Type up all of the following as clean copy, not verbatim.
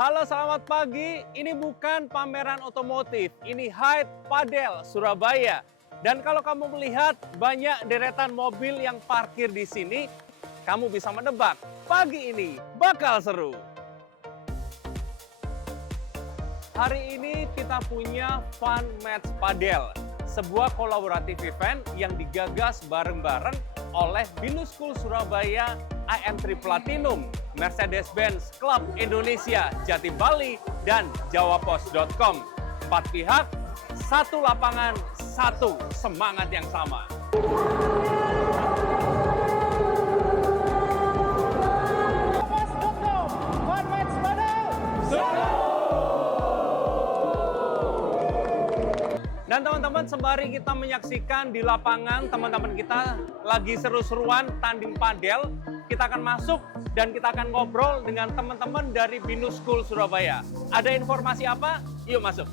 Halo, selamat pagi. Ini bukan pameran otomotif, ini Hyde Padel Surabaya. Dan kalau kamu melihat banyak deretan mobil yang parkir di sini, kamu bisa menebak pagi ini bakal seru. Hari ini kita punya Fun Match Padel, sebuah kolaboratif event yang digagas bareng-bareng oleh Binus School Surabaya, IM3 Platinum, Mercedes-Benz Club Indonesia, Jatim Bali, dan jawapos.com. 4 pihak, satu lapangan, satu semangat yang sama. Dan teman-teman, sembari kita menyaksikan di lapangan teman-teman kita lagi seru-seruan tanding padel, kita akan masuk dan kita akan ngobrol dengan teman-teman dari Binus School Surabaya. Ada informasi apa? Yuk masuk.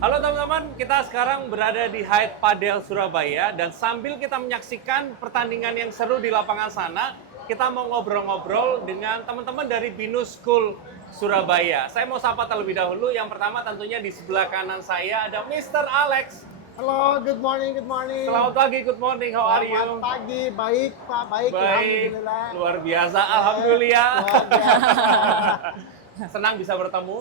Halo teman-teman, kita sekarang berada di Hyde Padel Surabaya dan sambil kita menyaksikan pertandingan yang seru di lapangan sana, kita mau ngobrol-ngobrol dengan teman-teman dari Binus School Surabaya. Saya mau sapa terlebih dahulu. Yang pertama tentunya di sebelah kanan saya ada Mr. Alex. Halo, good morning, good morning. Selamat pagi, good morning. How are you? Selamat pagi, baik Pak, baik. Baik, Alhamdulillah. luar biasa, alhamdulillah. Luar biasa. Senang bisa bertemu.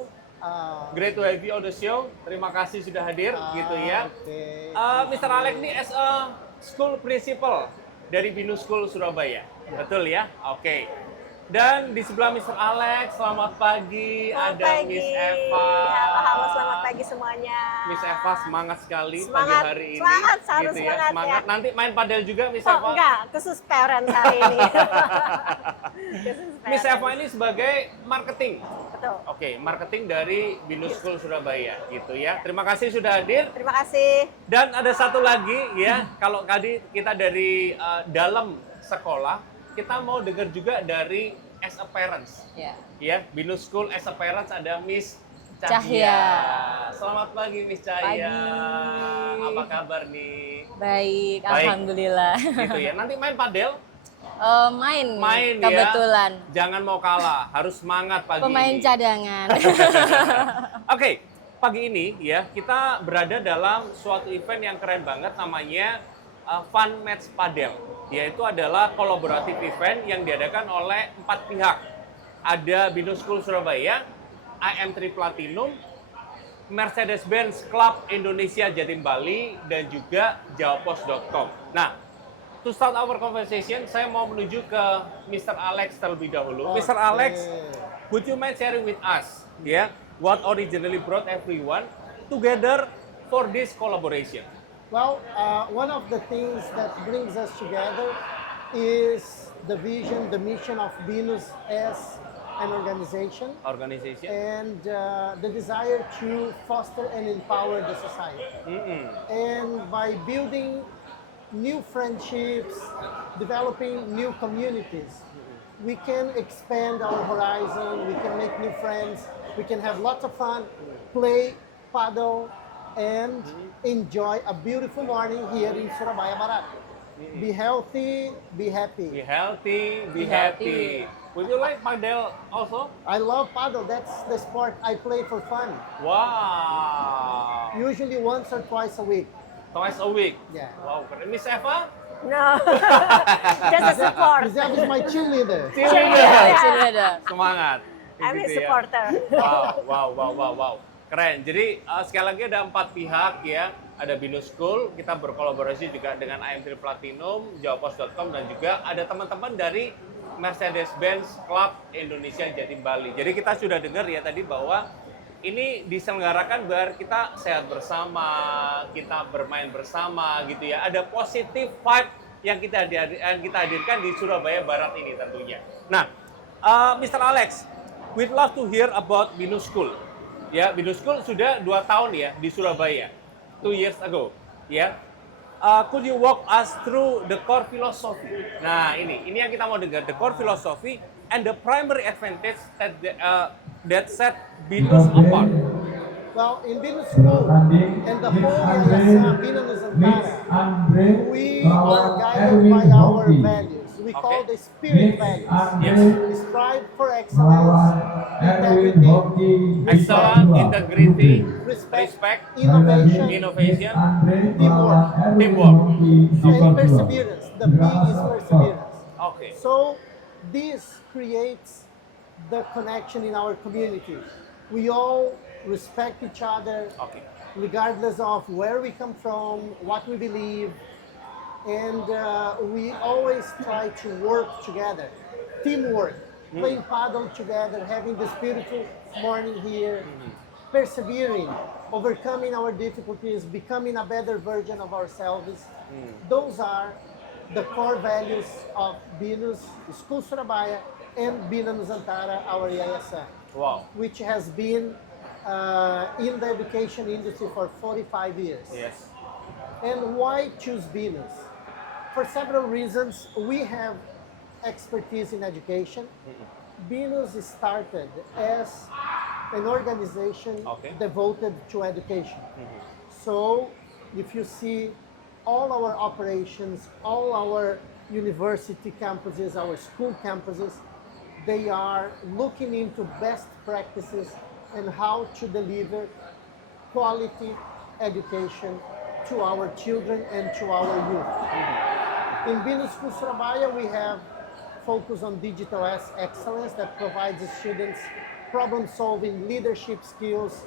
Great to have you on the show. Terima kasih sudah hadir, gitu ya. Okay. Mr. Alex ini as a school principal dari Binus School Surabaya. Betul ya? Oke. Dan di sebelah Mr. Alex, selamat pagi, ada Miss Eva. Halo, selamat pagi semuanya. Miss Eva semangat sekali Semangat, pagi hari ini. semangat, harus gitu semangat, semangat. ya. Nanti main padel juga Miss Oh Eva? enggak, khusus parents hari ini. Khusus Miss parents. Eva ini sebagai marketing. Betul. Oke, marketing dari Binus School Surabaya, gitu ya. Terima kasih sudah hadir. Terima kasih. Dan ada satu lagi ya, kalau tadi kita dari dalam sekolah, kita mau dengar juga dari as a parents. Ya. Ya, Binus School as a parents ada Miss Cahya. Cahya. Selamat pagi Miss Cahya. Pagi. Apa kabar nih? Baik, Baik. Alhamdulillah. Gitu ya. Nanti main padel? Main ya. kebetulan. Jangan mau kalah, harus semangat pagi Pemain ini. cadangan. Oke, pagi ini ya kita berada dalam suatu event yang keren banget namanya Fun Match Padel. Yaitu adalah kolaboratif event yang diadakan oleh 4 pihak. Ada Binus School Surabaya, IM3 Platinum, Mercedes-Benz Club Indonesia Jatim Bali, dan juga jawapos.com. Nah, to start our conversation, saya mau menuju ke Mr. Alex terlebih dahulu. Mr. Alex, would you mind sharing with us, what originally brought everyone together for this collaboration? Well, one of the things that brings us together is the vision, the mission of Binus as an organization. And the desire to foster and empower the society. And by building new friendships, developing new communities, we can expand our horizon, we can make new friends, we can have lots of fun, play, paddle, and enjoy a beautiful morning here in Surabaya Barat. Be healthy, be happy. Be healthy, be happy. Would you like padel also? I love paddle. That's the sport I play for fun. Wow. Usually once or twice a week. Twice a week. Yeah. Wow, keren. Miss Eva? No. Just a support. Rizab is my cheerleader. Cheerleader. Semangat. I'm a Gitu ya. supporter. Wow. Keren. Jadi sekali lagi ada 4 pihak ya. Ada Binus School, kita berkolaborasi juga dengan IM3 Platinum, jawapos.com, dan juga ada teman-teman dari Mercedes-Benz Club Indonesia Jatim Bali. Jadi kita sudah dengar ya tadi bahwa ini diselenggarakan biar kita sehat bersama, kita bermain bersama gitu ya. Ada positive vibe yang kita hadirkan di Surabaya Barat ini tentunya. Nah, Mr. Alex, we'd love to hear about Binus School. Ya, Binus School sudah 2 tahun ya di Surabaya, 2 years ago. Ya, could you walk us through the core philosophy? Nah, ini yang kita mau dengar, the core philosophy and the primary advantage that set Binus apart. Well, in Binus School and the whole Yayasan Bina Nusantara, we are guided by our values. we Okay. call the spirit values. Yes. We strive for excellence, integrity, Excellent, integrity, respect, respect, innovation, innovation, teamwork, teamwork. and perseverance. The P is perseverance. Okay. So this creates the connection in our community. We all respect each other, Okay. regardless of where we come from, what we believe, and we always try to work together. Teamwork, playing paddle together, having this beautiful morning here, persevering, overcoming our difficulties, becoming a better version of ourselves. Those are the core values of Binus School Surabaya and Bina Nusantara, our ISM, Wow. which has been in the education industry for 45 years. Yes. And why choose Binus? For several reasons. We have expertise in education. Binus started as an organization Okay. devoted to education. So if you see all our operations, all our university campuses, our school campuses, they are looking into best practices and how to deliver quality education to our children and to our youth. In Binus School Surabaya, we have focus on digital excellence that provides the students problem-solving leadership skills.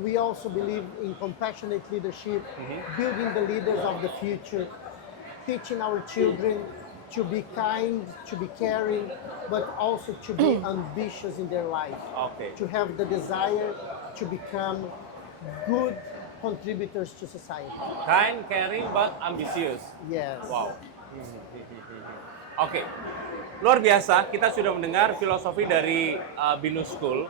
We also believe in compassionate leadership, building the leaders of the future, teaching our children to be kind, to be caring, but also to be ambitious in their life, Okay. to have the desire to become good contributors to society. Kind, caring, but ambitious. Yes. Wow. Oke, luar biasa. Kita sudah mendengar filosofi dari Binus School,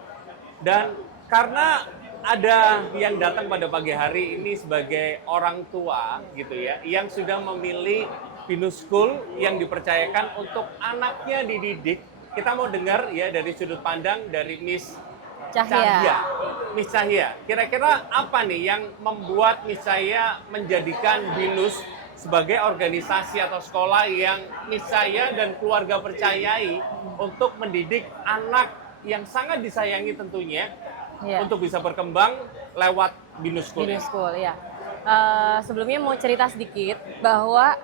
dan karena ada yang datang pada pagi hari ini sebagai orang tua gitu ya, yang sudah memilih Binus School yang dipercayakan untuk anaknya dididik. Kita mau dengar ya dari sudut pandang dari Miss Cahya. Miss Cahya, kira-kira apa nih yang membuat Miss Cahya menjadikan Binus sebagai organisasi atau sekolah yang Miss Cahya dan keluarga percayai untuk mendidik anak yang sangat disayangi tentunya Iya. untuk bisa berkembang lewat Binus School. Binus School, ya. Sebelumnya mau cerita sedikit bahwa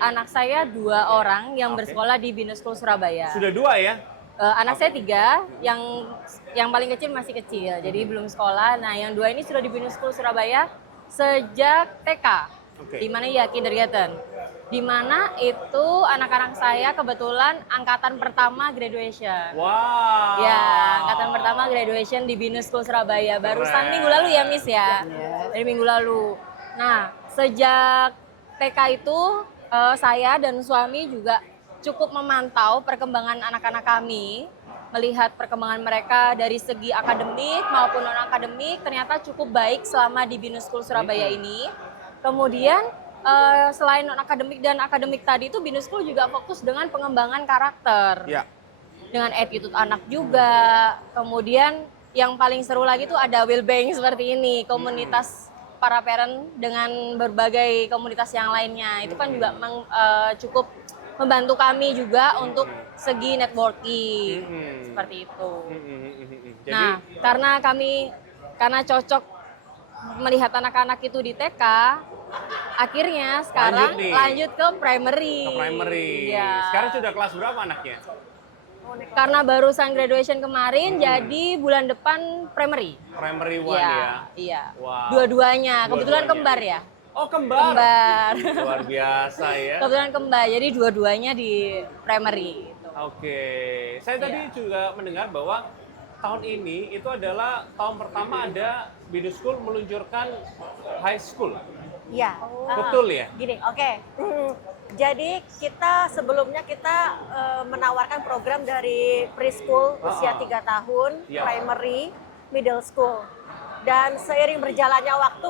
anak saya 2 orang yang Oke. bersekolah di Binus School Surabaya. Sudah 2 ya? Anak saya 3, yang paling kecil masih kecil, jadi belum sekolah. Nah, yang 2 ini sudah di Binus School Surabaya sejak TK, Oke. di mana ya kindergarten. Di mana itu anak-anak saya kebetulan angkatan pertama graduation. Wow. Ya, angkatan pertama graduation di Binus School Surabaya. Barusan Keren. minggu lalu ya, Miss ya? Dari minggu lalu. Nah, sejak TK itu saya dan suami juga cukup memantau perkembangan anak-anak kami, melihat perkembangan mereka dari segi akademik maupun non-akademik, ternyata cukup baik selama di Binus School Surabaya ini. Kemudian selain non-akademik dan akademik tadi itu, Binus School juga fokus dengan pengembangan karakter. Ya. Dengan attitude anak juga. Kemudian yang paling seru lagi tuh ada Willbank seperti ini, komunitas para parent dengan berbagai komunitas yang lainnya. Itu kan juga cukup membantu kami juga untuk segi networking. Seperti itu. Jadi, Nah, karena cocok melihat anak-anak itu di TK, akhirnya sekarang nih. lanjut ke primary. ke primary. Iya. Sekarang sudah kelas berapa anaknya? Karena barusan graduation kemarin, jadi bulan depan primary. Primary 1 Iya, ya. iya. Wow. Dua-duanya, kebetulan Dua-duanya. kembar ya. Oh, kembar. Kembar. Luar biasa ya. Kebetulan kembar, jadi dua-duanya di primary. Gitu. Oke, saya tadi Iya. juga mendengar bahwa tahun ini itu adalah tahun pertama ada Binus School meluncurkan high school. Iya. Betul ya? Gini, oke. Jadi sebelumnya kita menawarkan program dari preschool usia 3 tahun, Iya. primary, middle school. Dan seiring berjalannya waktu,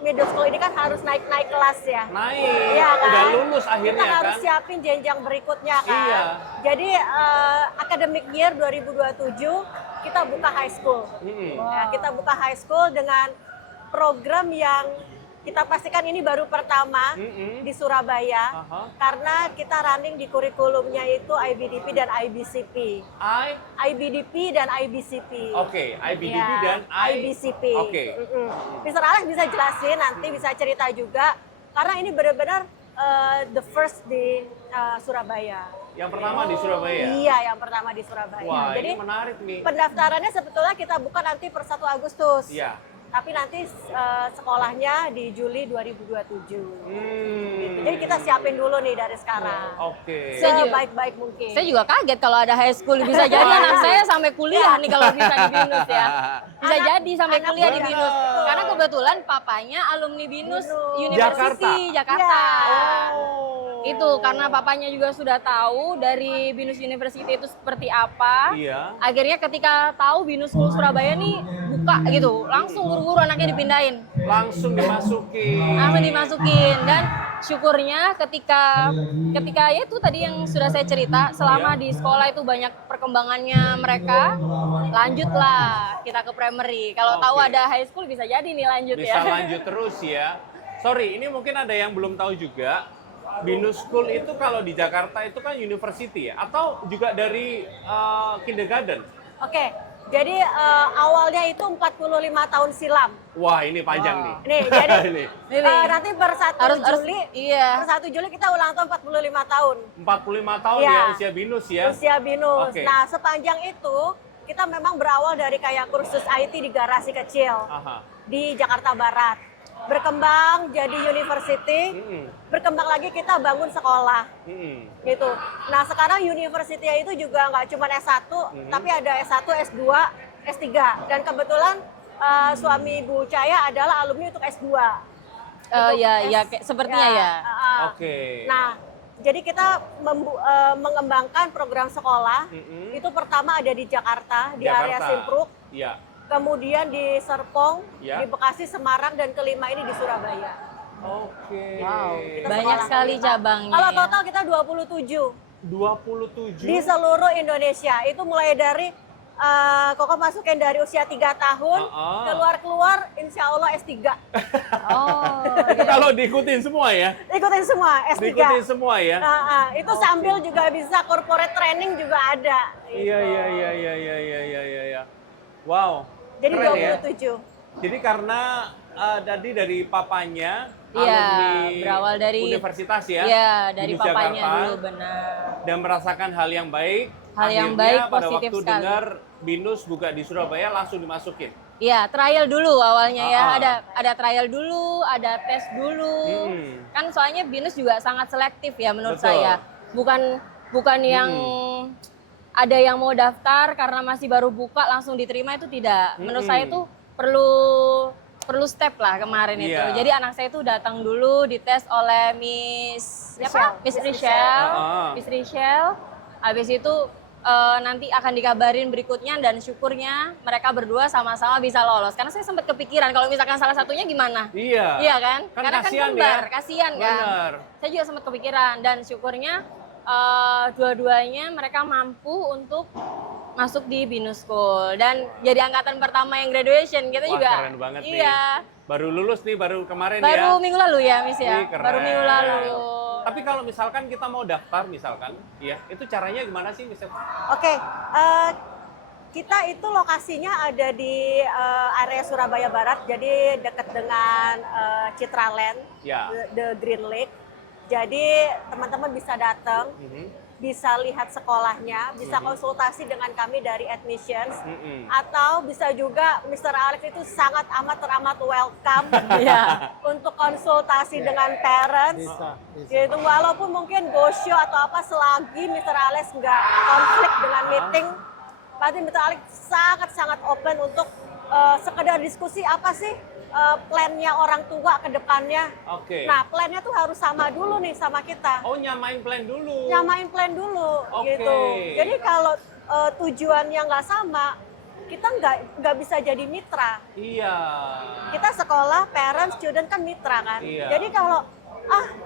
middle school ini kan harus naik-naik kelas ya. Naik, Iya kan? udah lulus akhirnya Kita harus kan? siapin jenjang berikutnya kan. Iya. Jadi academic year 2027 kita buka high school. Mm-mm. Nah, kita buka high school dengan program yang kita pastikan ini baru pertama di Surabaya karena kita running di kurikulumnya itu IBDP dan IBCP. IBDP dan IBCP. Oke, IBDP Ya, dan IBCP. Oke. Mr. Alex bisa jelasin nanti, bisa cerita juga karena ini benar-benar the first di Surabaya. Yang pertama di Surabaya. Iya, yang pertama di Surabaya. Wah, Jadi ini menarik nih. pendaftarannya sebetulnya kita buka nanti per 1 Agustus. Iya. Tapi nanti sekolahnya di Juli 2027. Gitu. Jadi kita siapin dulu nih dari sekarang. Oke. Sebaik-baik mungkin. Saya juga kaget kalau ada high school, bisa jadi anak saya sampai kuliah nih kalau bisa di BINUS ya. Bisa jadi sampai anak kuliah di muda. BINUS. Betul. Karena kebetulan papanya alumni BINUS Binus. University Jakarta. Oh. Itu karena papanya juga sudah tahu dari BINUS University itu seperti apa. Iya. Akhirnya ketika tahu BINUS School Surabaya nih buka gitu, langsung buru-buru anaknya dipindahin. Langsung dimasukin. Langsung dimasukin dan syukurnya ketika ya itu tadi yang sudah saya cerita, selama di sekolah itu banyak perkembangannya mereka, lanjutlah kita ke primary. Kalau tahu Oke. ada high school bisa jadi nih lanjut Bisa ya. lanjut terus ya. Sorry, ini mungkin ada yang belum tahu juga. BINUS School itu kalau di Jakarta itu kan university ya? Atau juga dari kindergarten? Oke, jadi awalnya itu 45 tahun silam. Wah, ini panjang nih. Nih, jadi Ini. nanti per 1 Harus Juli, iya. per 1 Juli kita ulang tahun 45 tahun. 45 tahun Iya. ya usia BINUS ya? Usia BINUS. Oke. Nah, sepanjang itu kita memang berawal dari kayak kursus IT di garasi kecil Aha. di Jakarta Barat. Berkembang jadi university, berkembang lagi kita bangun sekolah. Gitu. Nah, sekarang university itu juga nggak cuma S1, tapi ada S1, S2, S3. Dan kebetulan suami Bu Caya adalah alumni untuk S2. Ya sepertinya ya. Oke. Nah, jadi kita mengembangkan program sekolah. Itu pertama ada di Jakarta, di area Simpruk. Iya. Kemudian di Serpong, Ya. di Bekasi, Semarang, dan kelima ini di Surabaya. Oke. Wow, Kita banyak sekolah sekali kelima. cabangnya. Kalau ya. total kita 27 27. di seluruh Indonesia. Itu mulai dari Koko masukin dari usia 3 tahun, keluar-keluar insya Allah S3. Oh, Itu kalau diikutin semua ya? Ikutin semua S3. Diikutin semua ya? Itu sambil juga bisa corporate training juga ada. Iya, iya. Wow. Jadi keren ya. 27. Jadi karena tadi dari papanya Iya, alumni berawal dari universitas ya? Iya, dari BINUS papanya Jakarta, dulu benar. dan merasakan hal yang baik. Hal yang Akhirnya baik, pada positif waktu sekali. dengar BINUS buka di Surabaya langsung dimasukin. Iya, trial dulu awalnya ya. Ah. Ada trial dulu, ada tes dulu. Kan soalnya BINUS juga sangat selektif ya menurut Betul. saya. Bukan yang ada yang mau daftar karena masih baru buka langsung diterima, itu tidak. Menurut saya itu perlu step lah kemarin itu. Iya. Jadi anak saya itu datang dulu dites oleh Miss siapa? Miss Richelle. Miss Richelle. Habis itu nanti akan dikabarin berikutnya, dan syukurnya mereka berdua sama-sama bisa lolos. Karena saya sempat kepikiran kalau misalkan salah satunya gimana? Iya. Iya kan? Kan Karena kan kasihan kembar, ya. kasihan kan. Benar. Saya juga sempat kepikiran, dan syukurnya dua-duanya mereka mampu untuk masuk di BINUS School dan jadi angkatan pertama yang graduation. Kita Wah, juga keren banget nih. iya. Baru lulus nih, baru kemarin ya. Baru minggu lalu ya, Miss ya. Ih, keren. Baru minggu lalu. Tapi kalau misalkan kita mau daftar misalkan, ya itu caranya gimana sih misalkan? Oke, kita itu lokasinya ada di area Surabaya Barat, jadi dekat dengan Citraland, Ya. the Green Lake. Jadi teman-teman bisa datang, bisa lihat sekolahnya, bisa konsultasi dengan kami dari admissions, atau bisa juga Mr. Alex itu sangat amat welcome untuk konsultasi dengan parents. Bisa. Gitu, walaupun mungkin go show atau apa, selagi Mr. Alex nggak konflik dengan meeting, pasti Mr. Alex sangat open untuk sekedar diskusi apa sih plannya orang tua ke depannya. Oke. Nah, plannya tuh harus sama dulu nih sama kita. Oh, nyamain plan dulu. Nyamain plan dulu, Oke. gitu. Jadi kalau tujuannya nggak sama, kita nggak bisa jadi mitra. Iya. Kita sekolah, parents, student kan mitra kan. Iya. Jadi kalau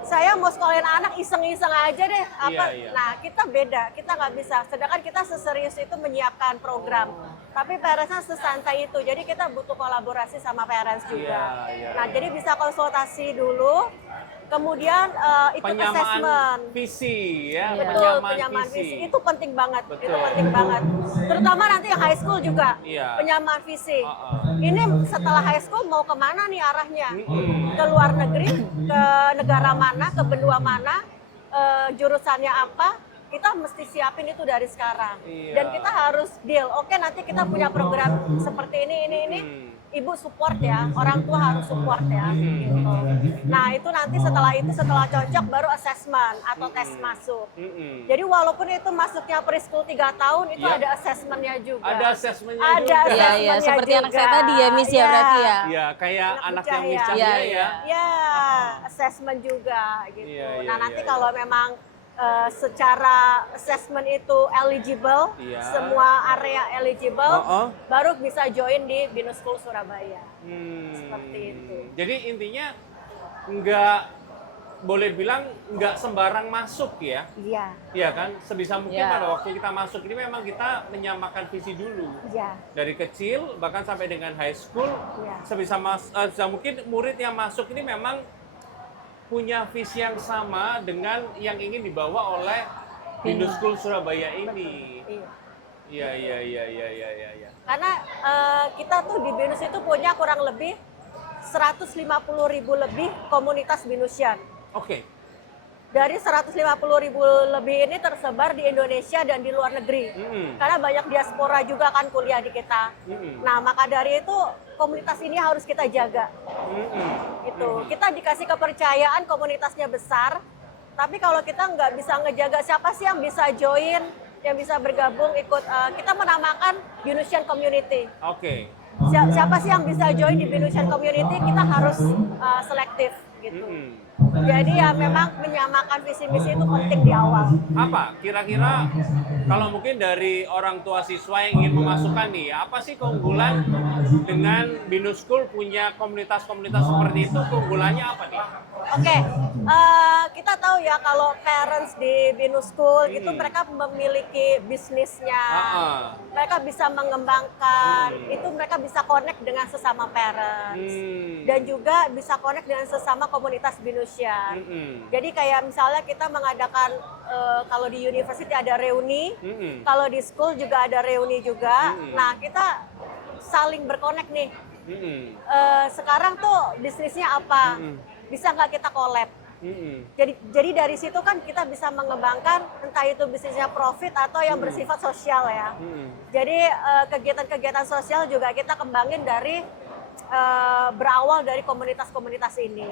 saya mau sekolahin anak iseng-iseng aja deh, apa? Iya. Nah, kita beda, kita nggak bisa. Sedangkan kita seserius itu menyiapkan program. tapi parentsnya sesantai itu. Jadi kita butuh kolaborasi sama parents juga. Iya. Nah, jadi bisa konsultasi dulu, kemudian ikut Penyamaan assessment. visi ya, Betul, penyamaan visi itu penting banget. Betul. Itu penting banget. Terutama nanti yang high school juga. Iya. Penyamaan visi. Uh-uh. Ini setelah high school mau kemana nih arahnya? Ke luar negeri, ke negara mana, ke benua mana, jurusannya apa? Kita mesti siapin itu dari sekarang. Iya. Dan kita harus deal. Oke, nanti kita punya program seperti ini. Ibu support ya, orang tua harus support ya. Gitu. Nah itu nanti setelah cocok baru assessment atau tes masuk. Jadi walaupun itu masuknya preschool 3 tahun, itu Iya. ada assessmentnya juga. Ada assessmentnya Ada juga. Iya, assessmentnya seperti anak saya juga. tadi ya, Miss ya, berarti ya. Iya, kayak Anak anak Cahya. yang Miss Cahya Iya, ya. iya. Ya, assessment juga gitu. Iya, iya, Nah nanti iya, kalau memang secara assessment itu eligible, Iya. semua area eligible, baru bisa join di Binus School Surabaya. Seperti itu. Jadi intinya nggak boleh bilang nggak sembarang masuk ya. Iya, Iya kan? Sebisa mungkin Iya. pada waktu kita masuk ini memang kita menyamakan visi dulu. iya. Dari kecil bahkan sampai dengan high school, Iya. sebisa mungkin murid yang masuk ini memang punya visi yang sama dengan yang ingin dibawa oleh Binus School Surabaya ini. Iya. Iya. Karena kita tuh di Binus itu punya kurang lebih 150.000 lebih komunitas Binusian. Oke. Dari 150.000 lebih ini tersebar di Indonesia dan di luar negeri. Karena banyak diaspora juga kan kuliah di kita. Nah, maka dari itu komunitas ini harus kita jaga. Gitu. Kita dikasih kepercayaan komunitasnya besar, tapi kalau kita nggak bisa ngejaga, siapa sih yang bisa join, yang bisa bergabung ikut, kita menamakan Binusian Community. Oke. Siapa sih yang bisa join di Binusian Community, kita harus selektif gitu. Jadi ya memang menyamakan visi misi itu penting di awal. Apa kira-kira kalau mungkin dari orang tua siswa yang ingin memasukkan nih, apa sih keunggulan dengan Binus School punya komunitas-komunitas seperti itu? Keunggulannya apa nih? Oke, kita tahu ya kalau parents di Binus School itu mereka memiliki bisnisnya, mereka bisa mengembangkan, itu mereka bisa connect dengan sesama parents, dan juga bisa connect dengan sesama komunitas Binusian. Jadi kayak misalnya kita mengadakan kalau di university ada reuni, kalau di school juga ada reuni juga. Nah kita saling berkonek nih. Sekarang tuh bisnisnya apa? Bisa nggak kita collab? Jadi dari situ kan kita bisa mengembangkan entah itu bisnisnya profit atau yang bersifat sosial ya. Jadi kegiatan-kegiatan sosial juga kita kembangin dari berawal dari komunitas-komunitas ini.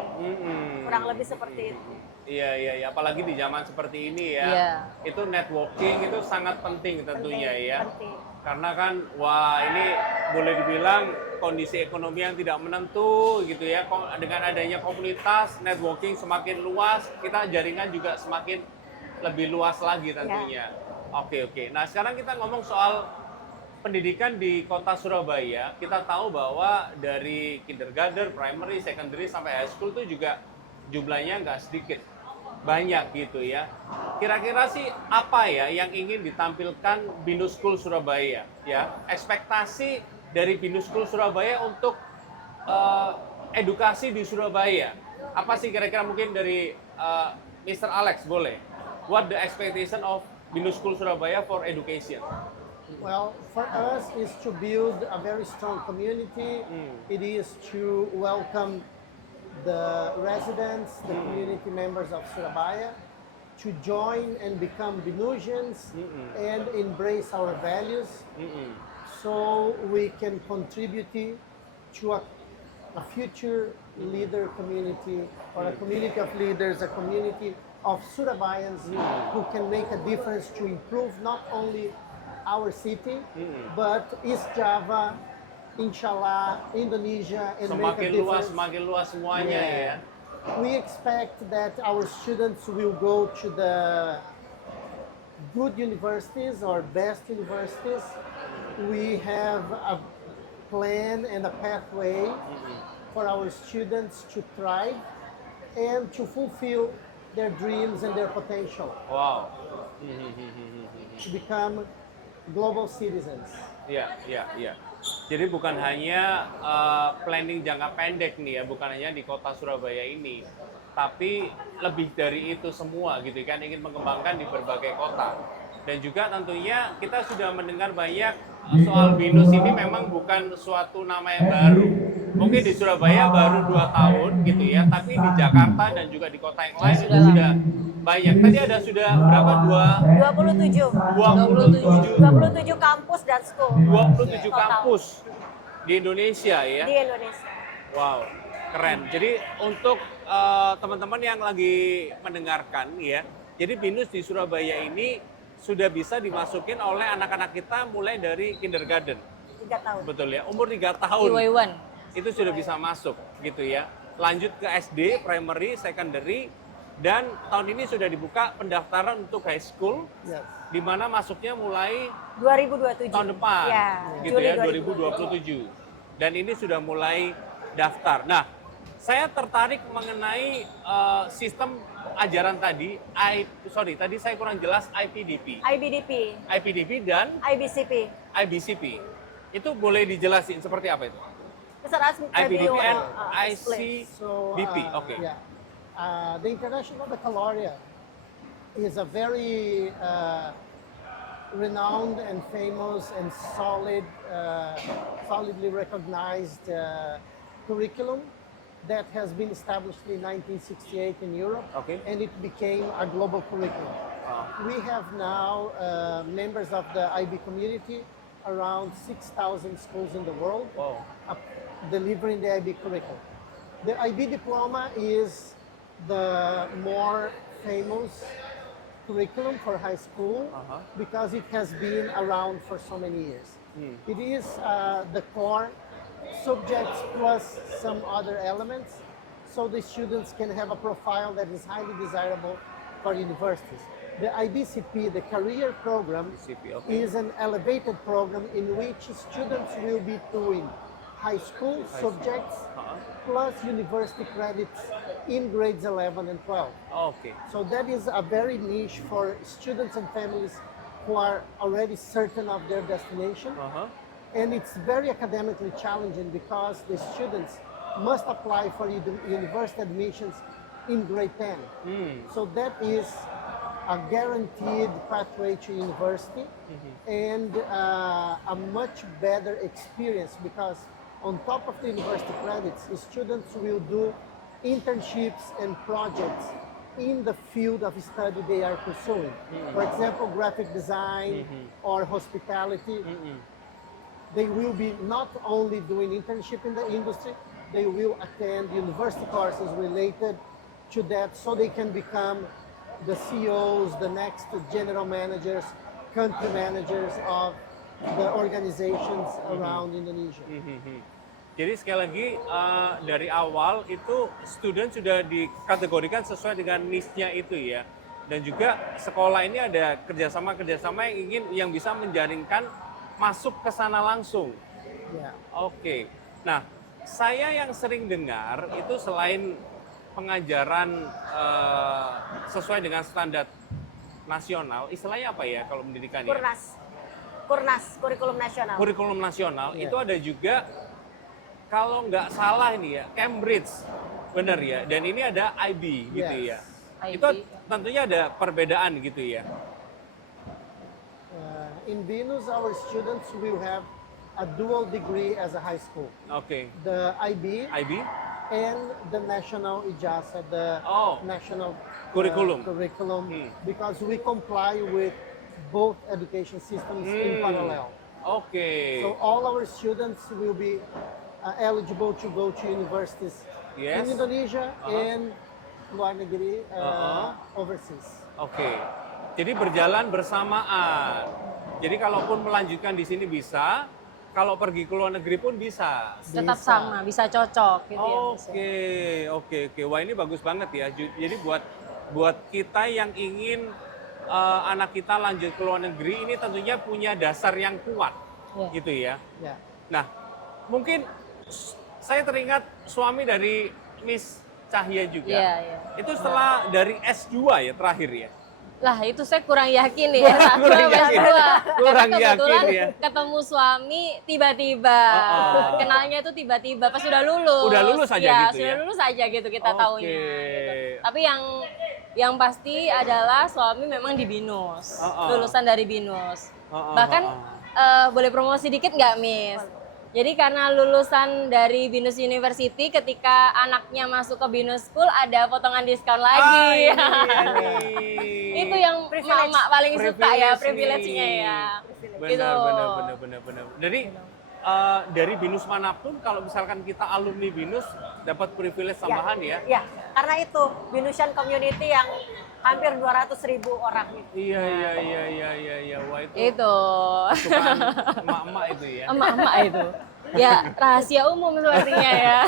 Kurang lebih seperti itu. Iya. Apalagi di zaman seperti ini ya. Iya. Itu networking itu sangat penting tentunya ya. Penting. Karena kan, wah ini boleh dibilang kondisi ekonomi yang tidak menentu gitu ya. Dengan adanya komunitas, networking semakin luas, kita jaringan juga semakin lebih luas lagi tentunya. Oke. Nah sekarang kita ngomong soal pendidikan di kota Surabaya. Kita tahu bahwa dari kindergarten, primary, secondary, sampai high school itu juga jumlahnya nggak sedikit. Banyak gitu ya. Kira-kira sih apa ya yang ingin ditampilkan Binus School Surabaya ya? Ekspektasi dari Binus School Surabaya untuk edukasi di Surabaya. Apa sih kira-kira mungkin dari Mr. Alex boleh? What the expectation of Binus School Surabaya for education? Well, for us is to build a very strong community. It is to welcome the residents, the community members of Surabaya, to join and become Binusians and embrace our values, so we can contribute to a future leader community, or a community of leaders, a community of Surabayans who can make a difference to improve not only our city, but East Java, inshallah, Indonesia, and make a difference. Semakin luas semuanya ya. We expect that our students will go to the good universities or best universities. We have a plan and a pathway for our students to thrive and to fulfill their dreams and their potential. Wow. To become global citizens. Iya. Jadi bukan hanya planning jangka pendek nih ya, bukan hanya di kota Surabaya ini, tapi lebih dari itu semua gitu kan, ingin mengembangkan di berbagai kota. Dan juga tentunya kita sudah mendengar banyak soal BINUS ini memang bukan suatu nama yang baru. Mungkin di Surabaya baru 2 tahun gitu ya, tapi di Jakarta dan juga di kota yang lain itu sudah banyak. Tadi ada sudah berapa? 27 kampus dan school 27 total. kampus di Indonesia ya. Di Indonesia. Wow, keren. Jadi untuk teman-teman yang lagi mendengarkan ya, jadi BINUS di Surabaya ini sudah bisa dimasukin oleh anak-anak kita mulai dari kindergarten. 3 tahun. Betul ya, umur 3 tahun. EY1. Itu sudah bisa masuk gitu ya. Lanjut ke SD, primary, secondary, dan tahun ini sudah dibuka pendaftaran untuk high school, Yes. di mana masuknya mulai 2027. tahun depan, Ya, gitu Juli ya, 2027. Dan ini sudah mulai daftar. Nah, saya tertarik mengenai sistem ajaran tadi. Tadi saya kurang jelas IPDP, IBDP, dan IBCP. IBCP. Itu boleh dijelasin seperti apa itu? IPDP and ICBP. Okay. Yeah. The International Baccalaureate is a very renowned and famous and solidly recognized curriculum that has been established in 1968 in Europe, Okay. and it became a global curriculum. We have now members of the IB community, around 6,000 schools in the world, Wow. delivering the IB curriculum. The IB diploma is the more famous curriculum for high school because it has been around for so many years. It is the core subjects plus some other elements, so the students can have a profile that is highly desirable for universities. The IBCP, the career program, IBCP, okay. is an elevated program in which students will be doing high school subjects plus university credits in grades 11 and 12. Okay. So that is a very niche for students and families who are already certain of their destination. And it's very academically challenging because the students must apply for university admissions in grade 10. So that is a guaranteed pathway to university and a much better experience because on top of the university credits, students will do internships and projects in the field of study they are pursuing. For example, graphic design or hospitality. They will be not only doing internship in the industry, they will attend university courses related to that so they can become the CEOs, the next general managers, country managers of the organizations around Indonesia. Jadi sekali lagi dari awal itu student sudah dikategorikan sesuai dengan niche-nya itu ya. Dan juga sekolah ini ada kerjasama yang bisa menjaringkan masuk ke sana langsung. Yeah. Oke. Nah, saya yang sering dengar itu selain pengajaran sesuai dengan standar nasional, istilahnya apa ya kalau pendidikan ya? Kurnas, kurikulum nasional. Kurikulum nasional Yeah. itu ada juga kalau nggak salah ini ya Cambridge, benar ya. Dan ini ada IB gitu ya. IB. Itu tentunya ada perbedaan gitu ya. In BINUS, our students will have a dual degree as a high school. Oke. The IB IB, and the national ijazah, the national Curriculum. curriculum, because we comply with both education systems in parallel. Oke. So all our students will be eligible to go to universities Yes. in Indonesia and luar negeri, overseas. Oke. Jadi berjalan bersamaan. Jadi kalaupun melanjutkan di sini bisa, kalau pergi ke luar negeri pun bisa. Tetap sama, bisa cocok gitu ya. Mas, ya. Oke. Wah, ini bagus banget ya. Jadi buat kita yang ingin anak kita lanjut ke luar negeri ini tentunya punya dasar yang kuat, gitu ya. Yeah. Nah, mungkin saya teringat suami dari Miss Cahya juga. Iya. Itu setelah dari S2 ya terakhir ya. Lah itu saya kurang yakin nih ya, satu Kurang sama yakin. dua. Kurang Karena kebetulan yakin ya. ketemu suami tiba-tiba. Oh. Kenalnya itu tiba-tiba pas sudah lulus. Udah lulus aja ya, gitu sudah ya? lulus aja gitu kita Oke. taunya. Gitu. Tapi yang pasti adalah suami memang di BINUS. Lulusan dari BINUS. Bahkan boleh promosi dikit nggak, Miss? Jadi karena lulusan dari BINUS University, ketika anaknya masuk ke BINUS School ada potongan diskon lagi. Ini dia nih. Itu yang mak paling suka ya, privilege-nya ya. Gitu. Benar. Jadi dari BINUS manapun kalau misalkan kita alumni BINUS dapat privilege tambahan ya. Ya, karena itu BINUSian community yang hampir 200.000 orang. Iya. Wah itu. Itu. Kesukaan emak-emak itu ya. Emak-emak itu. Ya, rahasia umum sepertinya ya.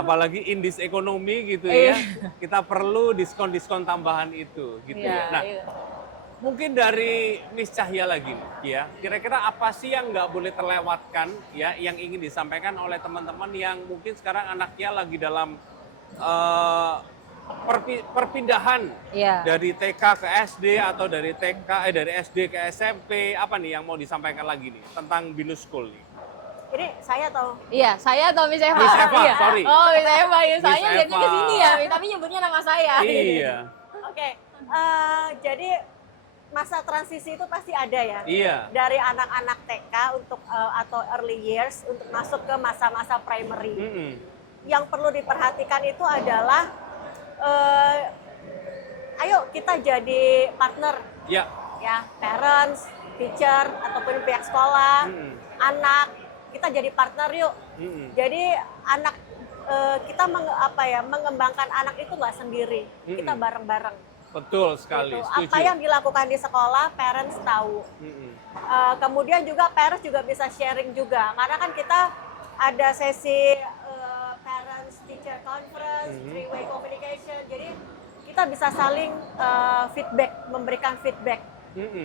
Apalagi in this ekonomi gitu ya. Kita perlu diskon-diskon tambahan itu gitu ya. Nah, mungkin dari Miss Cahya lagi nih, ya. Kira-kira apa sih yang nggak boleh terlewatkan ya, yang ingin disampaikan oleh teman-teman yang mungkin sekarang anaknya lagi dalam perpindahan dari TK ke SD atau dari dari SD ke SMP, apa nih yang mau disampaikan lagi nih tentang BINUS School nih? Ini saya tahu. Iya, saya atau Miss Eva? Miss Eva, Iya. sorry. Oh, Miss Eva. Ya, Miss soalnya jadi Eva. ke sini ya, tapi nyebutnya nama saya. Iya. Oke, jadi masa transisi itu pasti ada ya. Iya. Dari anak-anak TK untuk atau early years untuk masuk ke masa-masa primary. Yang perlu diperhatikan itu adalah ayo kita jadi partner. Ya. Ya, parents, teacher ataupun pihak sekolah, anak, kita jadi partner yuk. Jadi anak kita mengembangkan anak itu nggak sendiri, kita bareng-bareng. Betul sekali. Gitu. Setuju. Apa yang dilakukan di sekolah, parents tahu. Kemudian juga parents juga bisa sharing juga, karena kan kita ada sesi parents teacher conference, three-way communication. Jadi kita bisa saling feedback, memberikan feedback.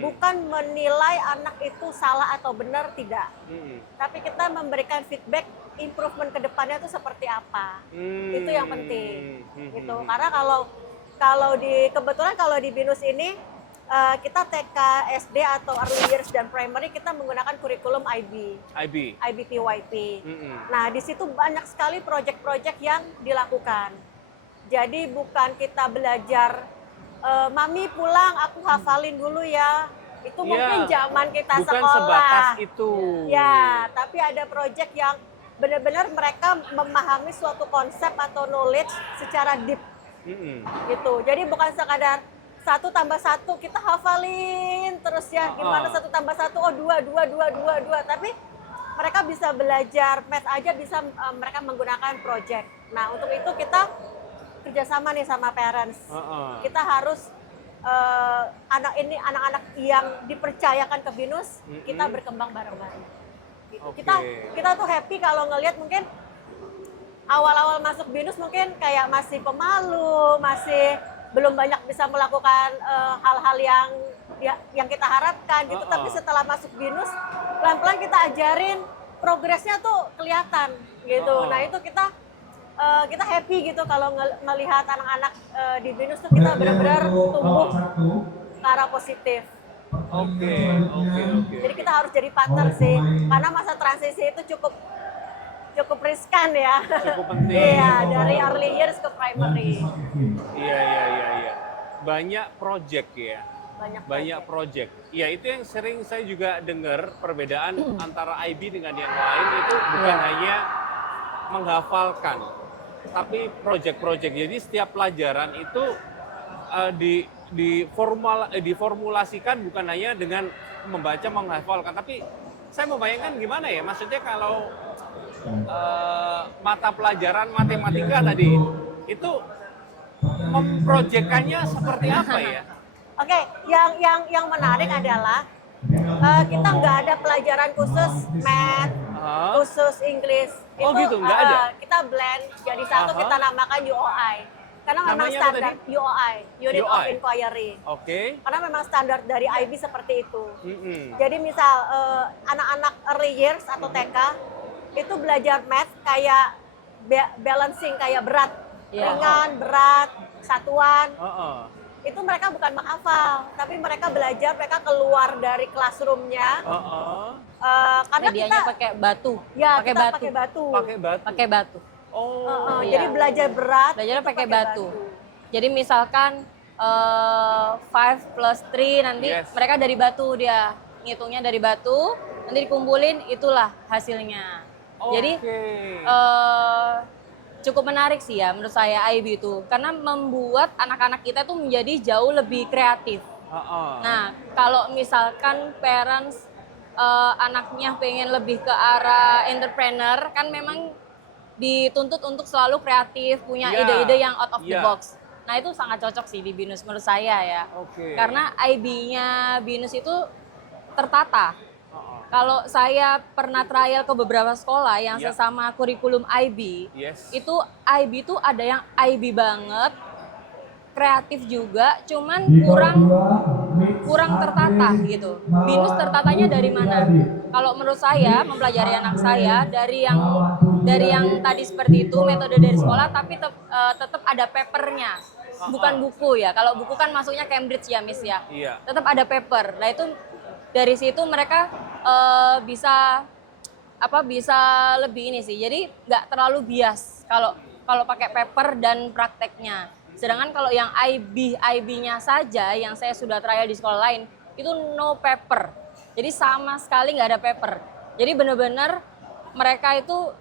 Bukan menilai anak itu salah atau benar, tidak. Tapi kita memberikan feedback improvement ke depannya itu seperti apa. Itu yang penting. Gitu. Karena kebetulan kalau di BINUS ini kita TK, SD atau early years dan primary kita menggunakan kurikulum IBPYP. Nah, di situ banyak sekali proyek-proyek yang dilakukan. Jadi bukan kita belajar mami pulang aku hafalin dulu ya. Itu mungkin zaman kita bukan sekolah. Sebatas itu. Ya, tapi ada proyek yang benar-benar mereka memahami suatu konsep atau knowledge secara deep. Gitu. Jadi bukan sekadar 1 tambah 1 kita hafalin terus ya, gimana 1 tambah 1, oh 2, tapi mereka bisa belajar math aja, bisa mereka menggunakan project. Nah, untuk itu kita kerjasama nih sama parents. Kita harus anak-anak yang dipercayakan ke BINUS, kita berkembang bareng-bareng. Gitu. Kita tuh happy kalau ngelihat mungkin awal-awal masuk BINUS mungkin kayak masih pemalu, masih belum banyak bisa melakukan hal-hal yang kita harapkan gitu. Tapi setelah masuk BINUS, pelan-pelan kita ajarin, progresnya tuh kelihatan gitu. Nah, itu kita happy gitu kalau melihat anak-anak di BINUS tuh kita benar-benar tumbuh ke arah positif. Oke. Jadi kita harus jadi partner sih, karena masa transisi itu cukup riskan ya. Cukup penting. Iya, dari early years ke primary. Iya. Banyak project ya. Banyak project. Ya, itu yang sering saya juga dengar perbedaan antara IB dengan yang lain itu bukan hanya menghafalkan, tapi project-project. Jadi setiap pelajaran itu diformulasikan bukan hanya dengan membaca, menghafalkan, tapi saya membayangkan gimana ya, maksudnya kalau mata pelajaran matematika tadi itu memprojekkannya seperti apa ya? Oke, yang menarik adalah kita nggak ada pelajaran khusus math, khusus Inggris. Oh gitu, nggak ada? Kita blend jadi satu, kita namakan UOI. Karena memang Namanya apa standar tadi? UOI, Unit of UOI. Inquiry. Oke. Karena memang standar dari IB seperti itu. Jadi misal anak-anak early years atau TK itu belajar math kayak balancing, kayak berat, ringan, berat, satuan. itu mereka bukan menghafal, tapi mereka belajar, mereka keluar dari classroomnya. Karena Medianya kita pakai batu. ya pakai kita batu. pakai batu. Pakai batu. Pakai batu. Oh. Iya. Jadi belajar berat. Belajarnya itu pakai batu. Jadi misalkan 5 plus 3 nanti Yes. mereka dari batu dia ngitungnya dari batu, nanti dikumpulin itulah hasilnya. Jadi cukup menarik sih ya menurut saya IB itu karena membuat anak-anak kita tuh menjadi jauh lebih kreatif. Nah kalau misalkan parents anaknya pengen lebih ke arah entrepreneur kan memang dituntut untuk selalu kreatif, punya Ya. ide-ide yang out of the Ya. box. Nah itu sangat cocok sih di BINUS menurut saya ya. Karena IB-nya BINUS itu tertata. Kalau saya pernah trial ke beberapa sekolah yang Ya. sesama kurikulum IB, Yes. itu IB tuh ada yang IB banget, kreatif juga, cuman kurang tertata gitu. BINUS tertatanya dari mana? Kalau menurut saya mempelajari anak saya dari yang tadi seperti itu metode dari sekolah, tapi tetap ada papernya, bukan buku ya. Kalau buku kan masuknya Cambridge ya Miss ya. Iya. Tetap ada paper. Nah itu dari situ mereka bisa lebih ini sih. Jadi nggak terlalu bias kalau pakai paper dan prakteknya. Sedangkan kalau yang IB-nya saja yang saya sudah trial di sekolah lain itu no paper. Jadi sama sekali nggak ada paper. Jadi benar-benar mereka itu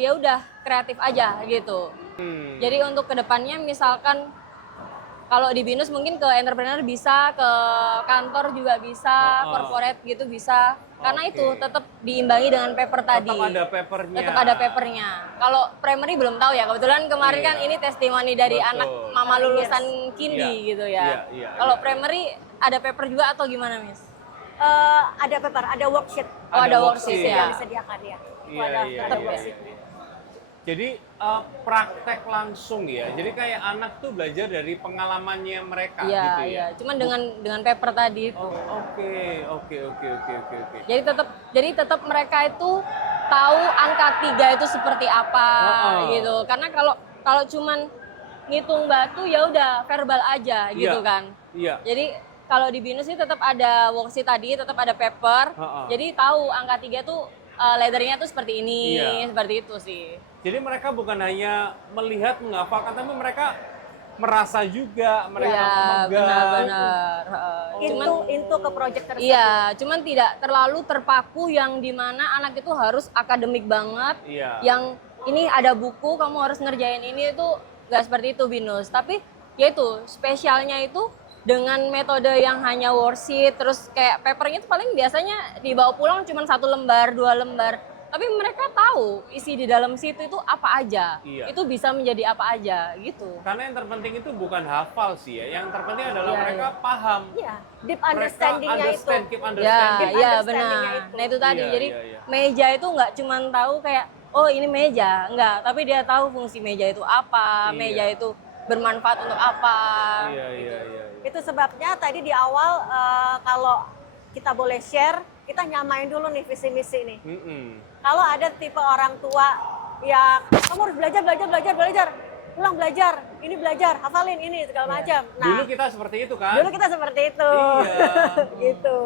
ya udah kreatif aja gitu. Jadi untuk kedepannya misalkan kalau di BINUS mungkin ke entrepreneur bisa, ke kantor juga bisa, corporate gitu bisa. Karena itu tetap diimbangi dengan paper tadi. Tetap ada papernya. Tetap ada papernya. Kalau primary belum tahu ya. Kebetulan kemarin kan ini testimoni dari Betul. anak mama lulusan kindi Iya. gitu ya. Iya, Kalau iya. primary ada paper juga atau gimana, Miss? Ada paper, ada worksheet. Oh, ada worksheet ya. Yang disediakan ya. Iya, Ada iya, ada iya, worksheet. Jadi praktek langsung ya. Jadi kayak anak tuh belajar dari pengalamannya mereka Iya, gitu ya. iya. Cuman dengan paper tadi. Oh, oke. Jadi tetap mereka itu tahu angka 3 itu seperti apa gitu. Karena kalau cuman ngitung batu ya udah verbal aja gitu kan. Iya. Jadi kalau di BINUS ini tetap ada worksheet tadi, tetap ada paper. Jadi tahu angka 3 tuh letternya tuh seperti ini, Iya. seperti itu sih. Jadi mereka bukan hanya melihat menghafalkan, tapi mereka merasa juga, mereka Iya, memegang. benar-benar. Into ke project tersebut. Iya, cuman tidak terlalu terpaku yang dimana anak itu harus akademik banget. Iya. Yang ini ada buku, kamu harus ngerjain ini itu nggak seperti itu BINUS. Tapi ya itu spesialnya itu dengan metode yang hanya worksheet, terus kayak papernya itu paling biasanya dibawa pulang cuma 1 lembar, 2 lembar. Tapi mereka tahu isi di dalam situ itu apa aja. Iya. Itu bisa menjadi apa aja gitu. Karena yang terpenting itu bukan hafal sih ya. Yang terpenting adalah Iya, mereka paham. Iya, deep Mereka understanding-nya itu. understand, keep Ya, understanding. ya understanding-nya benar. itu. Nah itu tadi. Iya, Jadi iya. meja itu nggak cuma tahu kayak oh ini meja, enggak. Tapi dia tahu fungsi meja itu apa, Iya. meja itu bermanfaat untuk apa. Iya. Itu sebabnya tadi di awal kalau kita boleh share, kita nyamain dulu nih visi misi nih. Kalau ada tipe orang tua ya kamu harus belajar, pulang belajar, ini belajar, hafalin ini segala macam. Nah, Dulu kita seperti itu kan? dulu kita seperti itu. Iya. Gitu.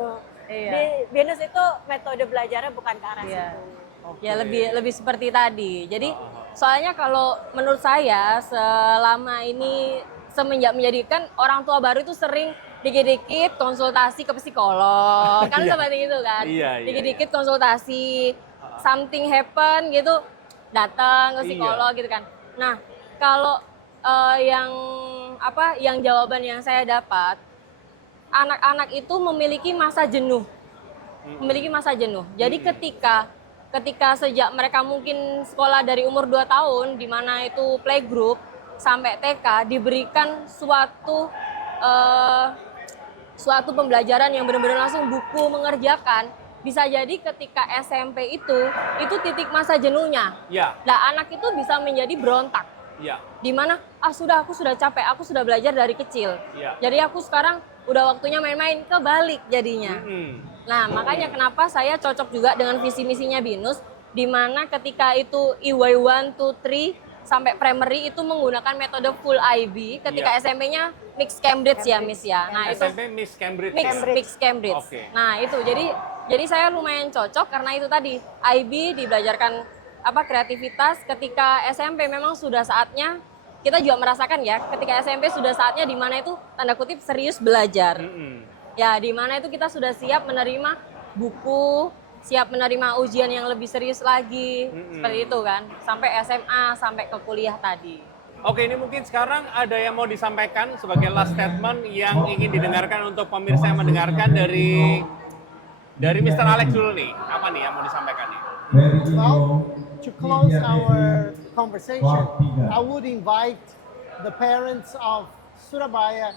Iya. Di BINUS itu metode belajarnya bukan ke arah Iya. situ. Ya lebih seperti tadi. Jadi soalnya kalau menurut saya selama ini semenjak menjadikan orang tua baru itu sering dikit-dikit konsultasi ke psikolog. Kan seperti itu kan. Iya. Dikit-dikit konsultasi, something happen gitu, datang ke psikolog gitu kan. Nah, kalau yang jawaban yang saya dapat, anak-anak itu memiliki masa jenuh. Memiliki masa jenuh. Jadi ketika sejak mereka mungkin sekolah dari umur 2 tahun di mana itu playgroup sampai TK diberikan suatu pembelajaran yang benar-benar langsung buku mengerjakan, bisa jadi ketika SMP itu titik masa jenuhnya. Iya. Nah, anak itu bisa menjadi berontak. Iya. Dimana aku sudah capek, aku sudah belajar dari kecil. Iya. Jadi aku sekarang udah waktunya main-main, kebalik jadinya. Nah, makanya kenapa saya cocok juga dengan visi misinya BINUS, di mana ketika itu EY 1, 2, 3 sampai primary itu menggunakan metode full IB, ketika Iya. SMP-nya mix Cambridge ya Miss ya. Nah itu SMP Miss Cambridge. mix Cambridge. Oke. Nah itu jadi saya lumayan cocok karena itu tadi IB dibelajarkan kreativitas. Ketika SMP memang sudah saatnya kita juga merasakan ya, ketika SMP sudah saatnya di mana itu tanda kutip serius belajar. Ya di mana itu kita sudah siap menerima buku, siap menerima ujian yang lebih serius lagi, seperti itu kan, sampai SMA, sampai ke kuliah tadi. Oke, ini mungkin sekarang ada yang mau disampaikan sebagai last statement yang ingin didengarkan untuk pemirsa yang mendengarkan dari Mr. Alex dulu nih. Apa nih yang mau disampaikan nih? Well, to close our conversation, I would invite the parents of Surabaya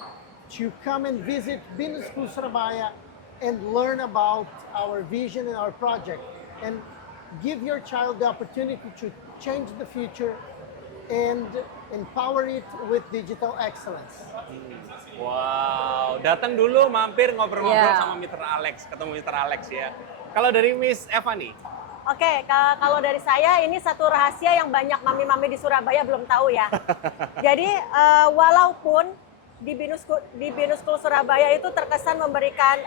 to come and visit Binus School Surabaya and learn about our vision and our project, and give your child the opportunity to change the future and empower it with digital excellence. Wow, datang dulu mampir ngobrol-ngobrol Yeah. sama Mr. Alex, ketemu Mr. Alex ya. Kalau dari Miss Eva nih, Oke, kalau dari saya ini satu rahasia yang banyak mami-mami di Surabaya belum tahu ya. Jadi walaupun di Binus School Surabaya itu terkesan memberikan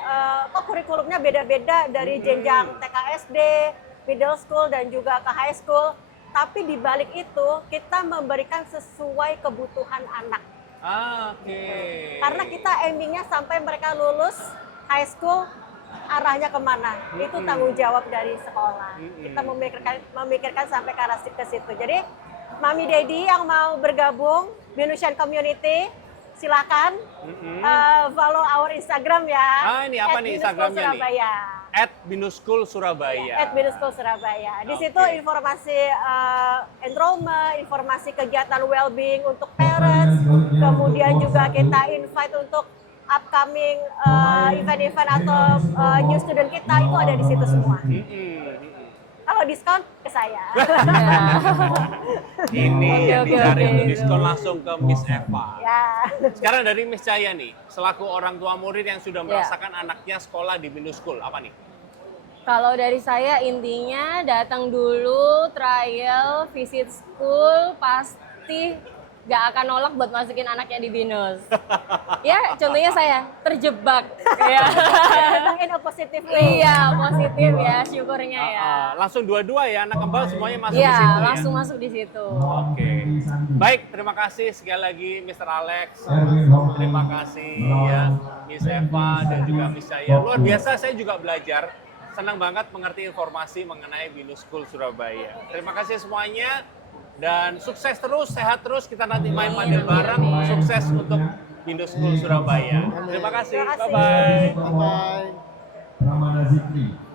kurikulumnya beda-beda dari jenjang TK SD, middle school dan juga ke high school, tapi di balik itu kita memberikan sesuai kebutuhan anak. Oke. Karena kita aimingnya sampai mereka lulus high school, arahnya kemana, itu tanggung jawab dari sekolah. Kita memikirkan sampai ke situ. Jadi Mami Daddy yang mau bergabung Binusian Community, silakan follow our Instagram ya. Ini apa nih Instagramnya nih? @Binus-School Surabaya. @Binus-School Surabaya. Di Oke. situ informasi enrollment, informasi kegiatan well-being untuk parents, kemudian juga kita invite untuk upcoming event-event atau new student kita itu ada di situ semua. Kalau diskon ke saya. Ini yang Oke, dicari oke. untuk diskon langsung ke Miss Eva. Ya. Sekarang dari Miss Cahaya nih, selaku orang tua murid yang sudah merasakan anaknya sekolah di Binus School, apa nih? Kalau dari saya intinya datang dulu, trial, visit school, pasti nggak akan nolak buat masukin anaknya di Binus. Ya, contohnya saya terjebak. Ya. In a positive way. Iya, positif ya, syukurnya ya. Langsung dua-dua ya, anak kembal semuanya masuk di Iya, situ langsung ya? masuk di situ. Oke. Baik, terima kasih sekali lagi Mr. Alex. Terima kasih ya Miss Eva dan juga Miss Cahaya. Luar biasa, saya juga belajar. Senang banget mengerti informasi mengenai Binus School Surabaya. Terima kasih semuanya dan sukses terus, sehat terus. Kita nanti main padel bareng. Sukses untuk Binus School Surabaya. Terima kasih. Terima kasih. Bye-bye. Bye-bye. Pramana Zikri.